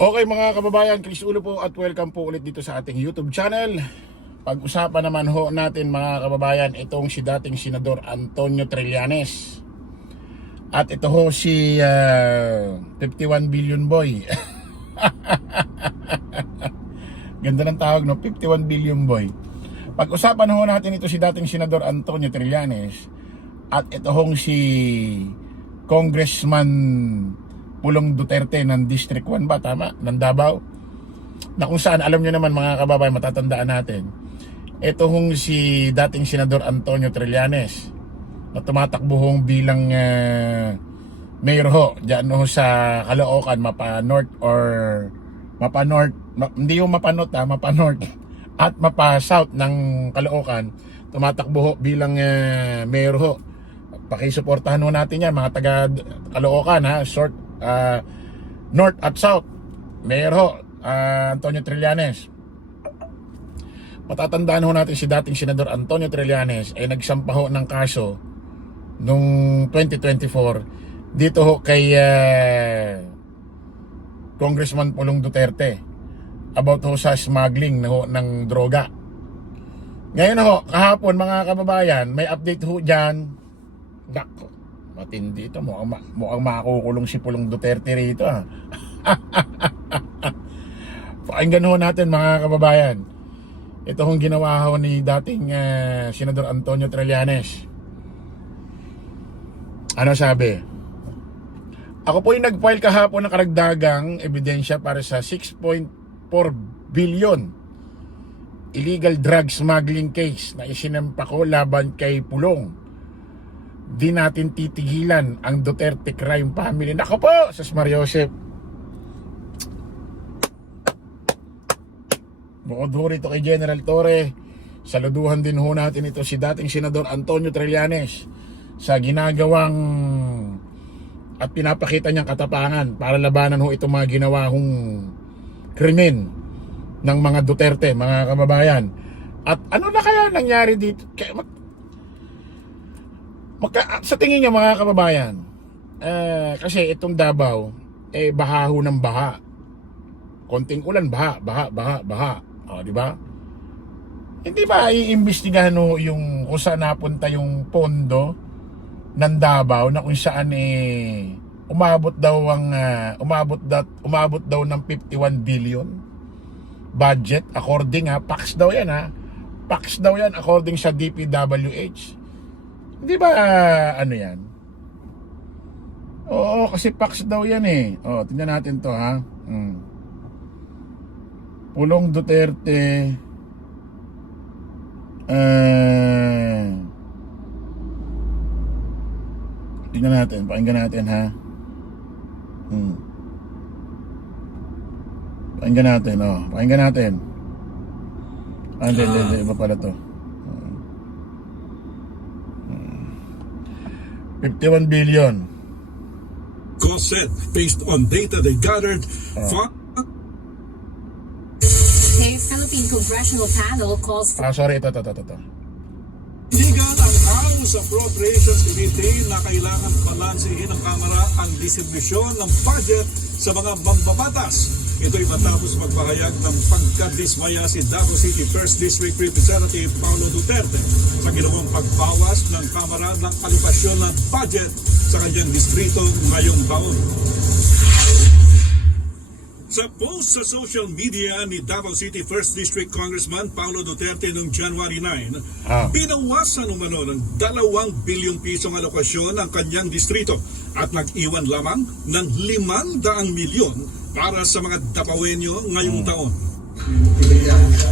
Okay mga kababayan, Chris Ulo po at welcome po ulit dito sa ating YouTube channel. Pag-usapan naman ho natin mga kababayan itong si dating Senador Antonio Trillanes. At ito ho si 51 billion boy. Ganda ng tawag, no? 51 billion boy. Pag-usapan ho natin ito si dating Senador Antonio Trillanes. At ito hong si Congressman Pulong Duterte ng District 1 ba? Tama? Ng Davao? Na kung saan, alam nyo naman mga kababayan, matatandaan natin. Ito hong si dating Senador Antonio Trillanes na tumatakbo hong bilang mayor ho dyan ho sa Caloocan, Mapa North or Mapa North, hindi yung Mapa North Mapa North at Mapa South ng Caloocan. Tumatakbo ho bilang mayor ho. Pakisuportahan ho natin yan mga taga Caloocan ha, North at South. Mayor ho, Antonio Trillanes. Matatandaan ho natin si dating Senador Antonio Trillanes ay nagsampa ho ng kaso noong 2024 dito ho kay Congressman Pulong Duterte about ho sa smuggling ho ng droga. Ngayon ho, kahapon mga kababayan, may update ho dyan. Nako, matindi ito. Mukhang makukulong si Pulong Duterte rito ha. Pakinggan ho natin mga kababayan. Ito hong ginawa ho ni dating Senador Antonio Trillanes. Ano sabi? Ako po yung nag-file kahapon ng karagdagang ebidensya para sa 6.4 billion illegal drug smuggling case na isinampa ko laban kay Pulong. Di natin titigilan ang Duterte crime family. Nako po, Sus Mariosep. Bukod ho rito kay General Torre, saluduhan din ho natin ito si dating Senador Antonio Trillanes sa ginagawang at pinapakita niyang katapangan para labanan ho itong mga ginawa hong krimen ng mga Duterte, mga kababayan. At ano na kaya nangyari dito? Sa tingin niyo mga kababayan, kasi itong Davao, baha ho ng baha. Konting ulan, baha. O, di ba? Hindi ba iimbestigahan ho yung kung saan napunta yung pondo ng Davao na kung saan umabot daw ng 51 billion budget according Pax daw yan Pax daw yan according sa DPWH. Hindi ba ano yan? Oo, kasi Pax daw yan O, tingnan natin to ha. Pulong Duterte tingnan natin, pakinggan natin ha. Pakinggan natin, pakinggan natin. Hindi, iba pala to. 51 billion. Cost said based on data they gathered from a Philippine Congressional Panel calls for Sorry, ito. Inigan ang House Appropriations Committee na kailangan balansehin ng Kamara ang distribusyon ng budget sa mga mambabatas. Ito'y matapos magpahayag ng pagkadismaya si Davao City 1st District Representative Paulo Duterte sa ginawang pagbawas ng Kamara ng alokasyon ng budget sa kanyang distrito ngayong taon. Sa post sa social media ni Davao City 1st District Congressman Paulo Duterte noong January 9, binawasan umano ng 2 bilyong pisong alokasyon ang kanyang distrito at nag-iwan lamang ng 500 milyon para sa mga Davaoenyo ngayong taon.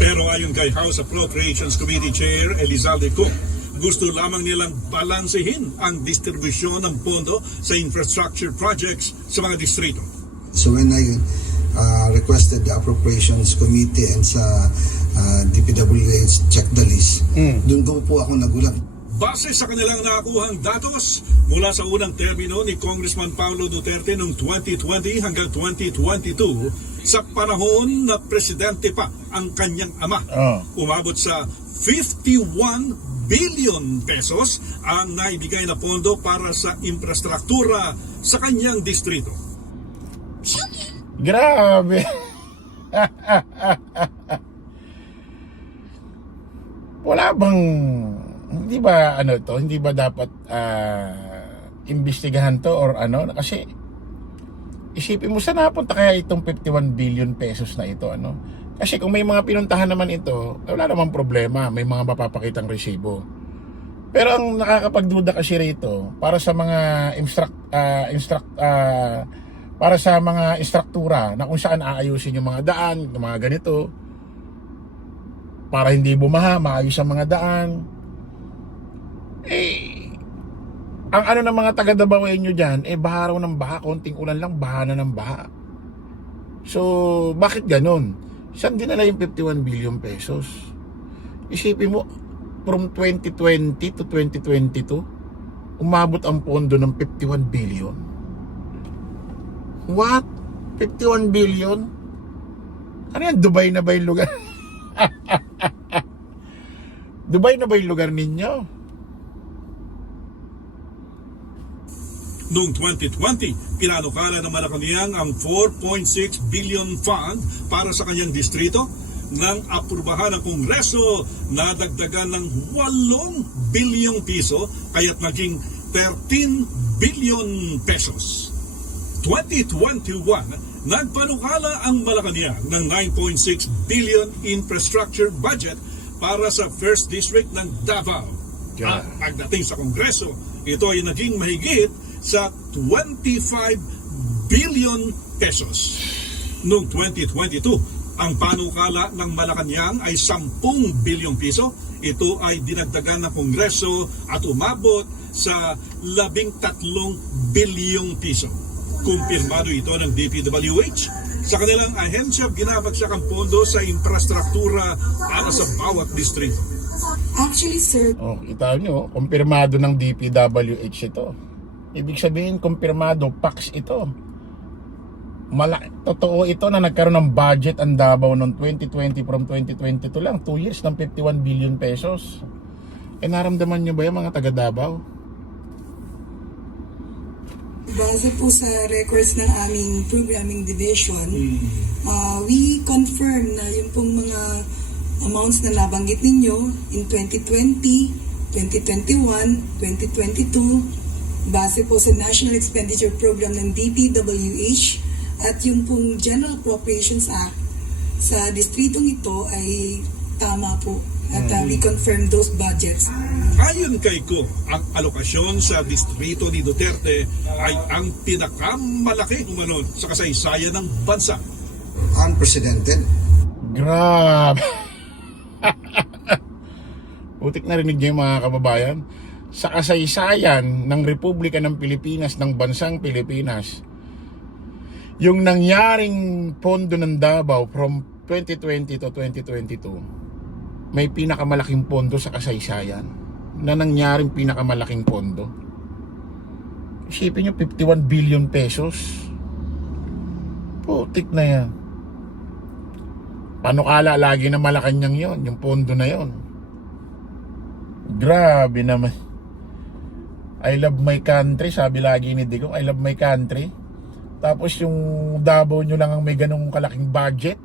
Pero ayon kay House Appropriations Committee Chair Elizalde Cook, gusto lamang nilang balansehin ang distribusyon ng pondo sa infrastructure projects sa mga distrito. So when I requested the Appropriations Committee and sa DPWH check the list, doon po ako nagulat. Base sa kanilang nakuhang datos mula sa unang termino ni Congressman Paulo Duterte noong 2020 hanggang 2022, sa panahon na presidente pa ang kanyang ama, umabot sa 51 billion pesos ang naibigay na pondo para sa infrastruktura sa kanyang distrito. Grabe. Wala bang, hindi ba ano to, hindi ba dapat imbestigahan to or ano? Kasi isipin mo, saan napunta kaya itong 51 billion pesos na ito, ano? Kasi kung may mga pinuntahan naman ito, wala namang problema, may mga mapapakitang resibo. Pero ang nakakapagduda kasi rito, para sa mga para sa mga instruktura na kung saan aayusin yung mga daan, yung mga ganito, para hindi bumaha, maayos ang mga daan. Ang ano ng mga taga-Dabawen nyo dyan, baha raw ng baha, konting ulan lang, baha na ng baha. So, bakit ganun? Saan dinala yung 51 billion pesos? Isipin mo, from 2020 to 2022, umabot ang pondo ng 51 billion. What? 51 billion? Ano yan? Dubai na ba yung lugar? Dubai na ba yung lugar ninyo? Noong 2020, pinanukala ng Malacanang ang 4.6 billion fund para sa kanyang distrito. Nang aprubahan ng Kongreso, nadagdagan ng 8 bilyong piso, kaya't naging 13 billion pesos. 2021, nagpanukala ang Malacanang ng 9.6 billion infrastructure budget para sa First District ng Davao. At pagdating sa Kongreso, ito ay naging mahigit sa 25 billion pesos. Noong 2022, ang panukala ng Malacanang ay 10 bilyong piso. Ito ay dinagdagan ng Kongreso at umabot sa 13 bilyong piso. Kumpirmado ito ng DPWH. Sa kanilang ahensya, ginabagsak ang pondo sa infrastruktura para sa bawat distrito. Actually, sir, Kita nyo, kumpirmado ng DPWH ito. Ibig sabihin, kumpirmado, PAX ito. Totoo ito na nagkaroon ng budget ang Davao noong 2020 from 2022 lang. 2 years ng 51 billion pesos. Naramdaman nyo ba yung mga taga Davao? base po sa records ng aming programming division, we confirm na yung pong mga amounts na nabanggit ninyo in 2020, 2021, 2022, base po sa National Expenditure Program ng DPWH at yung pong General Appropriations Act sa distritong ito ay tama po. At we confirm those budgets. Ayon kay Ko, ang alokasyon sa distrito ni Duterte ay ang pinakamalaki umano sa kasaysayan ng bansa. Unprecedented. Grabe. Utik narinig niyo yung mga kababayan. Sa kasaysayan ng Republika ng Pilipinas, ng bansang Pilipinas, yung nangyaring pondo ng Davao from 2020 to 2022, may pinakamalaking pondo sa kasaysayan na nangyaring pinakamalaking pondo. Isipin nyo, 51 billion pesos. Putik na yan. Panukala lagi na Malacanang yon, yung pondo na yon. Grabe naman. I love my country, sabi lagi ni Digong, I love my country. Tapos yung Davao nyo lang ang may ganong kalaking budget.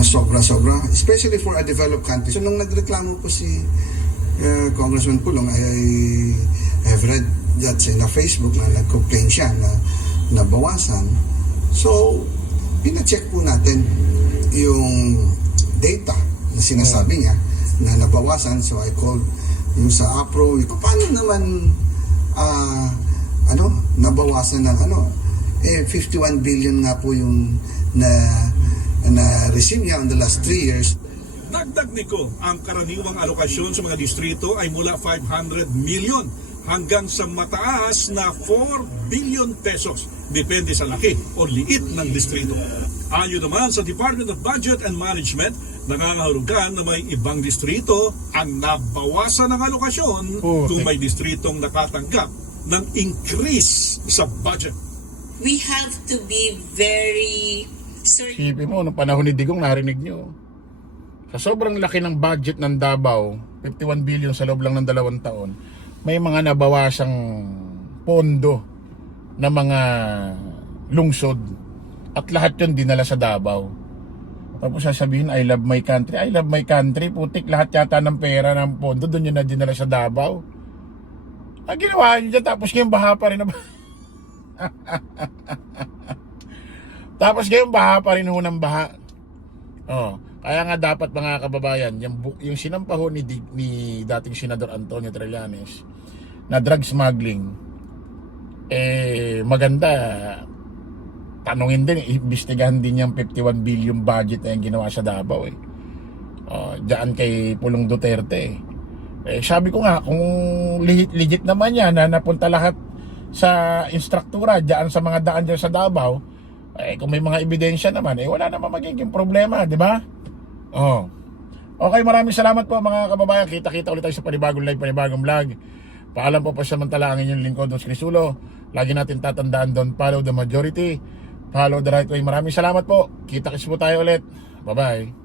Sobra-sobra, especially for a developed country. So nung nagreklamo po si Congressman Pulong, I have read that na Facebook na nag-complain siya na nabawasan. So, pina-check po natin yung data na sinasabi niya na nabawasan. So I called yung sa APRO, paano naman nabawasan ng 51 billion nga po yung na-receive niya in the last 3 years. Dagdag niko, ang karaniwang alokasyon sa mga distrito ay mula 500 million hanggang sa mataas na 4 billion pesos. Depende sa laki o liit ng distrito. Ayon naman sa Department of Budget and Management, nangangahulugan na may ibang distrito ang nabawasan ng alokasyon kung may distritong nakatanggap ng increase sa budget. We have to be very certain. Isipin mo, nung panahon ni Digong, narinig nyo. Sa sobrang laki ng budget ng Davao, 51 billion sa loob lang ng 2 taon, may mga nabawasang pondo na mga lungsod at lahat yun dinala sa Davao. Tapos sasabihin, I love my country. I love my country. Putik, lahat yata ng pera ng pondo doon yun na dinala sa Davao. Ginawa nyo dyan, tapos ngayon baha pa rin. Tapos ngayon baha pa rin ho ng baha. Kaya nga dapat mga kababayan, yung sinampaho ni dating Senador Antonio Trillanes na drug smuggling, maganda tanungin din, imbestigahan din yung 51 billion budget na yung ginawa sa Davao diyan kay Pulong Duterte. Sabi ko nga, kung legit naman yan na napunta lahat sa instruktura diyan sa mga daan diyan sa Davao, kung may mga ebidensya naman, wala naman magiging problema, di ba? Okay, maraming salamat po mga kababayan. Kita-kita ulit tayo sa panibagong live, panibagong vlog. Paalam po samantala ang inyong lingkod, Don Crisulo. Lagi natin tatandaan doon, follow the majority, follow the right way. Maraming salamat po. Kita-kits po tayo ulit. Bye-bye.